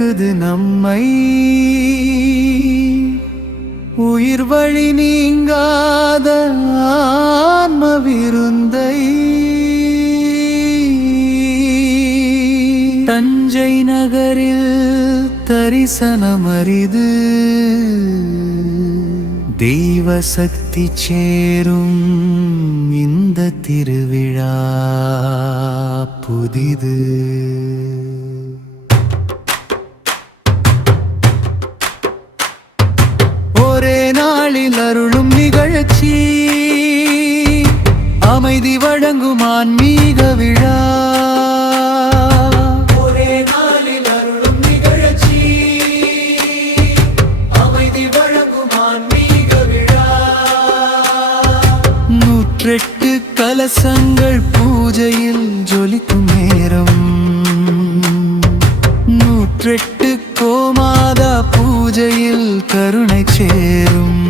அழைக்குது நம்மை உயிர் வழி நீங்காத ஆன்ம விருந்தை. தஞ்சை நகரில் தரிசனம் அரிது, தெய்வ சக்தி சேரும் இந்த திருவிழா புதிது. ஒரே நாளில் அருளும் நிகழ்ச்சி, அமைதி வழங்கும் ஆன்மீக விழா. ஒரே நாளில் அருளும் நிகழ்ச்சி, அமைதி வழங்கும் ஆன்மீக விழா. 108 கலசங்கள் பூஜையில் ஜொலிக்கும் நேரம், 108 கோமாதா பூஜையில் கருணை சேரும்.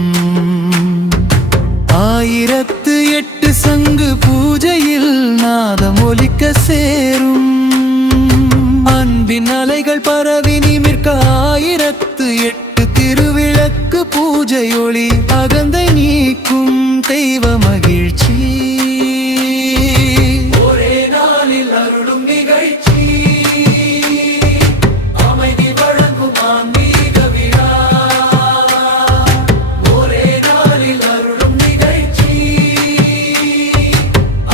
1008 சங்கு பூஜையில் நாதம் ஒலிக்க சேரும். அன்பின் அலைகள் பரவி நிமிர்க்க 1008 திருவிளக்கு பூஜை ஒளி அகந்தை நீக்கும் தெய்வ மகிழ்ச்சி. ஒரே நாளில் அருளும் நிகழ்ச்சி, அமைதி வழங்கும் ஆன்மீக விழா. ஒரே நாளில் அருளும் நிகழ்ச்சி,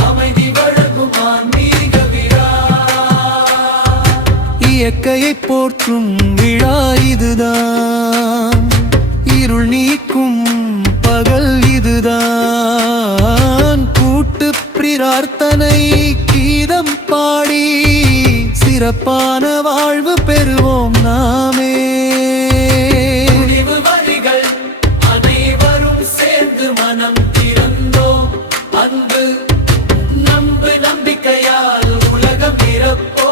அமைதி வழங்கும் ஆன்மீக விழா. இயற்கையை போற்றும் விழா இதுதான், இருள் நீக்கும் பகல் இதுதான். கூட்டு பிரார்த்தனை கீதம் பாடி சிறப்பான வாழ்வு பெறுவோம் நாமே. வரிகள் அனைவரும் சேர்ந்து மனம் திறந்தோம், அன்பு நம்பிக்கையால் உலகம் பிறப்போ.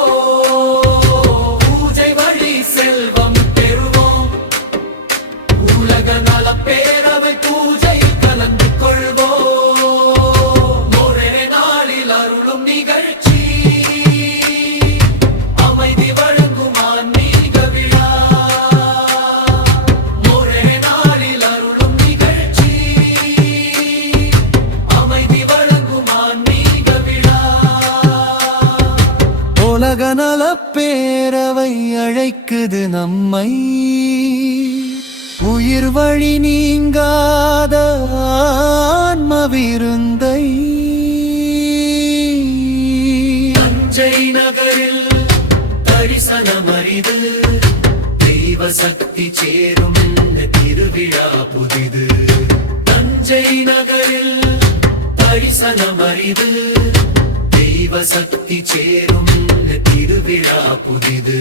பூஜை வழி செல்வம் பெறுவோம், உலக நல பேரவை பூஜையில் கலந்து கொள்வோம். ஒரே நாளில் அருளும் நிகழ்ச்சி, அமைதி வழங்கும் ஆன்மீக விழா. ஒரே நாளில் அருளும் நிகழ்ச்சி, அமைதி வழங்கும் ஆன்மீக விழா. உலக நல பேரவை அழைக்குது நம்மை உயிர் வழி நீங்காத ஆன்ம விருந்தை. தஞ்சை நகரில் தரிசனம் அரிது, தெய்வ சக்தி சேரும் திருவிழா புதிது. தஞ்சை நகரில் தரிசனம் அரிது, தெய்வ சக்தி சேரும் திருவிழா புதிது.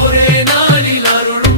ஒரே நாளில் அருள்